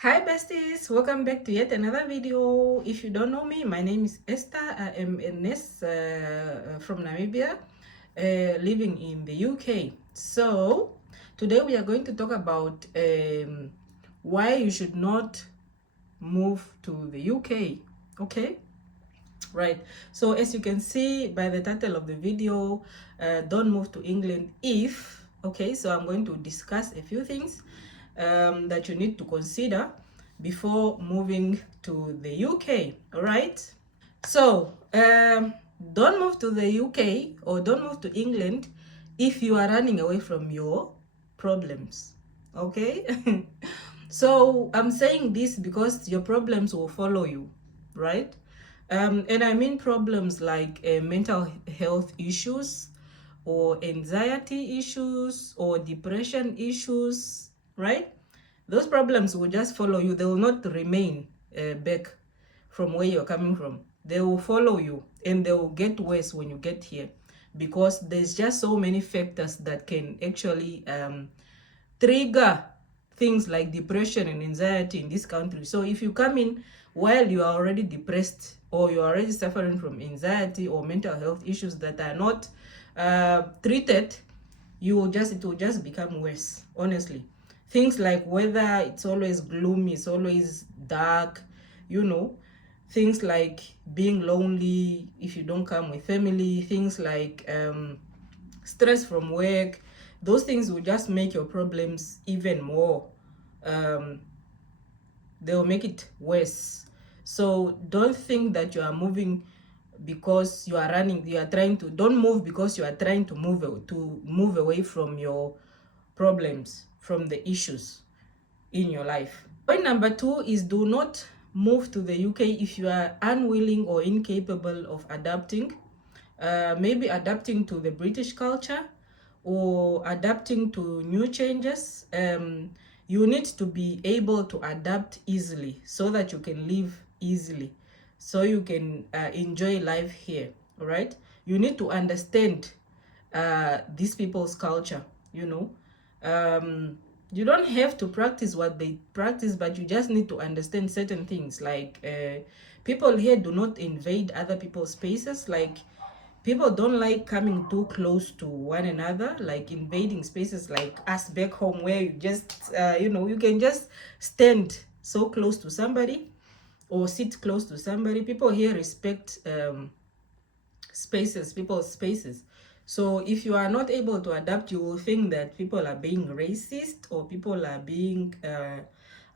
Hi besties, welcome back to yet another video. If you don't know me, my name is Esther. I am a nurse from Namibia, living in the UK. So today we are going to talk about why you should not move to the UK. Okay, right. So as you can see by the title of the video, don't move to England if. Okay, so I'm going to discuss a few things that you need to consider before moving to the UK. All right. So don't move to the UK or don't move to England if you are running away from your problems. Okay. So I'm saying this because your problems will follow you, right? And I mean problems like mental health issues or anxiety issues or depression issues, right? Those problems will just follow you. They will not remain back from where you're coming from. They will follow you and they will get worse when you get here because there's just so many factors that can actually trigger things like depression and anxiety in this country. So if you come in while you are already depressed or you are already suffering from anxiety or mental health issues that are not treated, it will just become worse, honestly. Things like weather, it's always gloomy, it's always dark, you know. Things like being lonely if you don't come with family, things like stress from work, those things will just make your problems even more. Um, they'll make it worse. So don't think that you are moving because you are trying to, don't move because you are trying to move away from your problems, from the issues in your life. Point number two is do not move to the UK if you are unwilling or incapable of adapting. Maybe adapting to the British culture or adapting to new changes. You need to be able to adapt easily so that you can live easily, so you can enjoy life here. All right, you need to understand these people's culture, you know. You don't have to practice what they practice, but you just need to understand certain things like people here do not invade other people's spaces. Like, people don't like coming too close to one another, like invading spaces like us back home where you just you can just stand so close to somebody or sit close to somebody. People here respect people's spaces. So if you are not able to adapt, you will think that people are being racist or people are being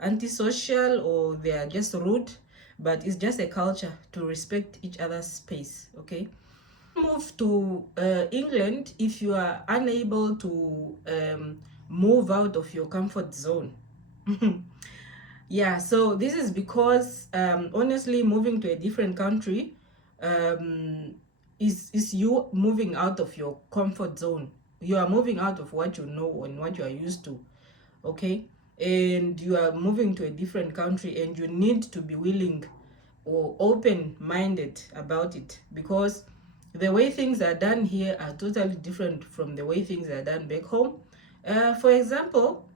antisocial or they are just rude. But it's just a culture to respect each other's space. Okay, move to England if you are unable to move out of your comfort zone. Yeah, so this is because honestly, moving to a different country um, is you moving out of your comfort zone. You are moving out of what you know and what you are used to. Okay, and you are moving to a different country, and you need to be willing or open-minded about it, because the way things are done here are totally different from the way things are done back home. For example,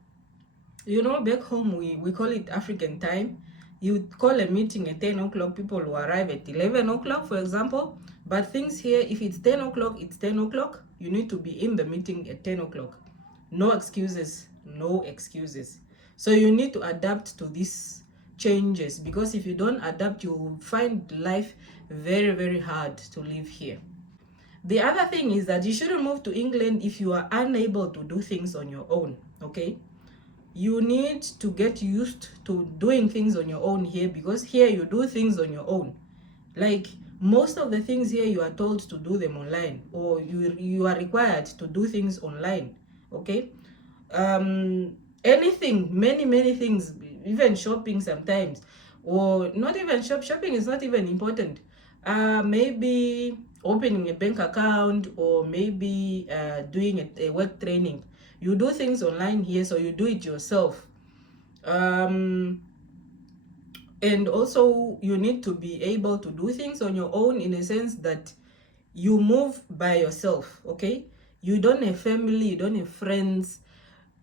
you know, back home we call it African time. You call a meeting at 10 o'clock, people will arrive at 11 o'clock, for example. But things here, if it's 10 o'clock, it's 10 o'clock. You need to be in the meeting at 10 o'clock. No excuses, no excuses. So you need to adapt to these changes, because if you don't adapt, you will find life very, very hard to live here. The other thing is that you shouldn't move to England if you are unable to do things on your own, okay? You need to get used to doing things on your own here, because here you do things on your own. Like, most of the things here you are told to do them online, or you are required to do things online. Okay, anything, many things, even shopping sometimes, or not even shopping is not even important. Maybe opening a bank account, or maybe doing a work training. You do things online here, so you do it yourself. And also you need to be able to do things on your own, in a sense that you move by yourself. Okay, you don't have family, you don't have friends,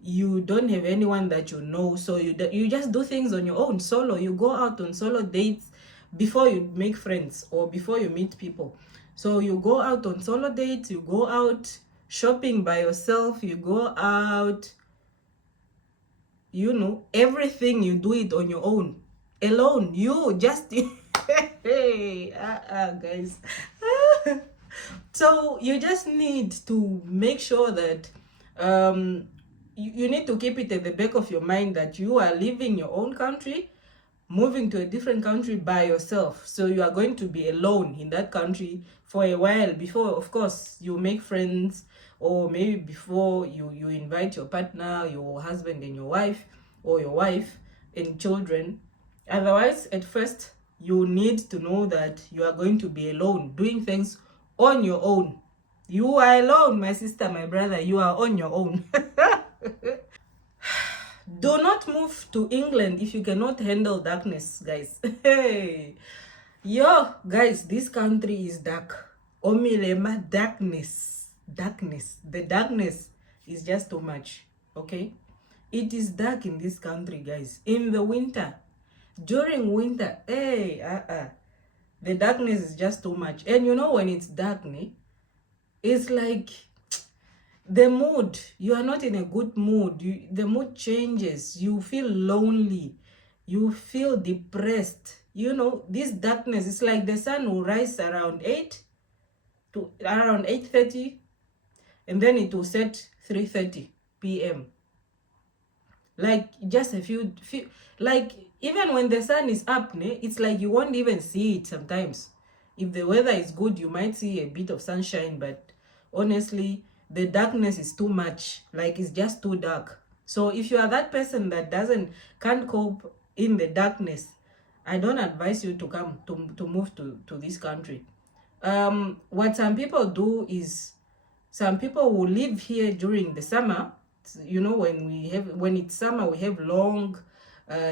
you don't have anyone that you know, so you just do things on your own, solo. You go out on solo dates before you make friends or before you meet people. So you go out on solo dates, you go out shopping by yourself, you go out, you know, everything you do it on your own, alone. You just hey, guys. So you just need to make sure that you need to keep it at the back of your mind that you are leaving your own country, moving to a different country by yourself. So you are going to be alone in that country for a while before, of course, you make friends, or maybe before you invite your partner, your husband and your wife, or your wife and children. Otherwise, at first, you need to know that you are going to be alone, doing things on your own. You are alone, my sister, my brother. You are on your own. Do not move to England if you cannot handle darkness, guys. Hey, yo, guys, this country is dark. Omilema, darkness. Darkness. The darkness is just too much, okay? It is dark in this country, guys. In the winter, during winter, hey, the darkness is just too much. And you know when it's dark, it's like the mood, you are not in a good mood. The mood changes. You feel lonely. You feel depressed. You know, this darkness, it's like the sun will rise around 8:30, and then it will set 3:30 p.m. Like just a few, like even when the sun is up, it's like you won't even see it sometimes. If the weather is good, you might see a bit of sunshine, but honestly, the darkness is too much. Like it's just too dark. So if you are that person that can't cope in the darkness, I don't advise you to come to move to this country. What some people do is, some people will live here during the summer. You know, when it's summer, we have long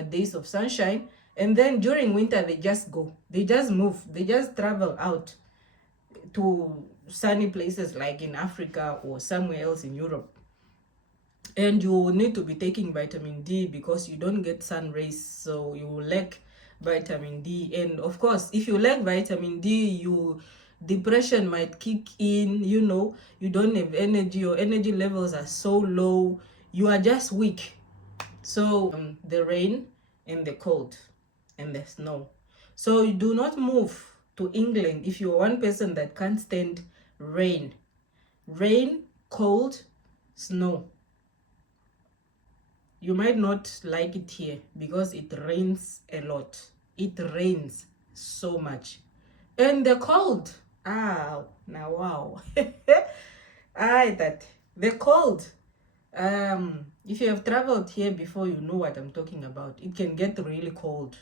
days of sunshine, and then during winter they just move, they just travel out to sunny places like in Africa or somewhere else in Europe. And you will need to be taking vitamin D because you don't get sun rays, so you will lack vitamin D. And of course, if you lack vitamin D, depression might kick in. You know, you don't have energy, your energy levels are so low, you are just weak. So the rain and the cold and the snow. So you do not move to England if you're one person that can't stand rain, cold, snow. You might not like it here because it rains a lot. It rains so much. And the cold, now wow. The cold, if you have traveled here before, you know what I'm talking about. It can get really cold.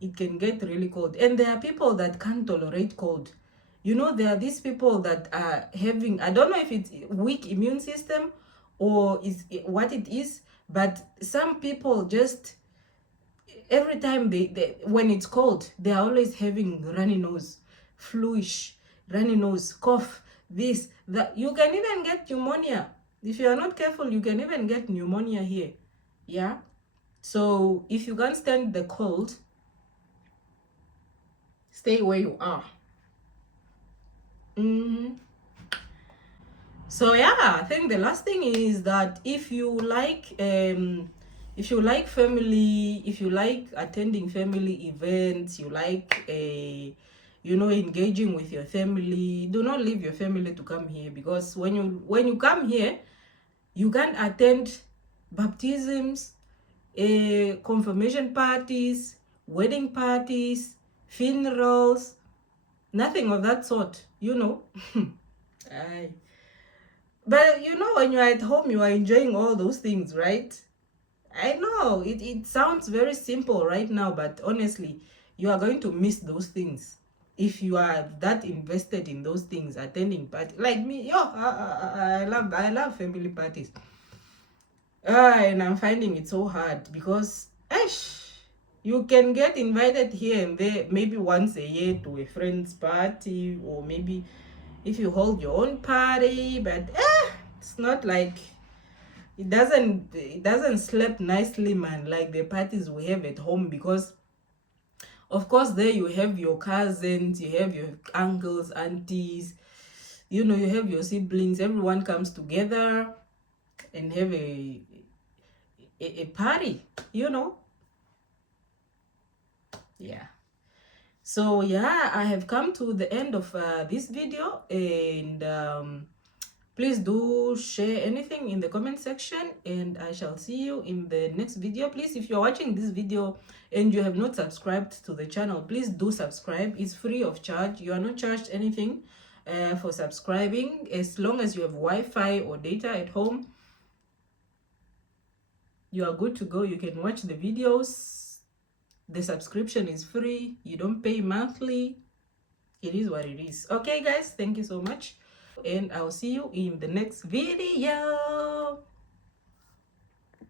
It can get really cold. And there are people that can't tolerate cold. You know, there are these people that are having, I don't know if it's weak immune system or is what it is, but some people just, every time when it's cold, they are always having runny nose, fluish, runny nose, cough, this, that. You can even get pneumonia. If you are not careful, you can even get pneumonia here. Yeah. So if you can't stand the cold, stay where you are. So yeah, I think the last thing is that if you like family, if you like attending family events, you like engaging with your family, do not leave your family to come here, because when you come here, you can't attend baptisms, confirmation parties, wedding parties, funerals, nothing of that sort, Aye. But when you're at home, you are enjoying all those things, right? I know it sounds very simple right now, but honestly, you are going to miss those things if you are that invested in those things, attending parties. Like me, I love family parties. And I'm finding it so hard because you can get invited here and there, maybe once a year to a friend's party, or maybe if you hold your own party, but it's not like it doesn't sleep nicely, man, like the parties we have at home, because of course there you have your cousins, you have your uncles, aunties, you know, you have your siblings, everyone comes together and have a party, you know. Yeah. So yeah, I have come to the end of this video, and please do share anything in the comment section, and I shall see you in the next video. Please, if you're watching this video and you have not subscribed to the channel, please do subscribe. It's free of charge. You are not charged anything for subscribing, as long as you have Wi-Fi or data at home. You are good to go. You can watch the videos. The subscription is free. You don't pay monthly. It is what it is. Okay, guys, thank you so much, and I'll see you in the next video.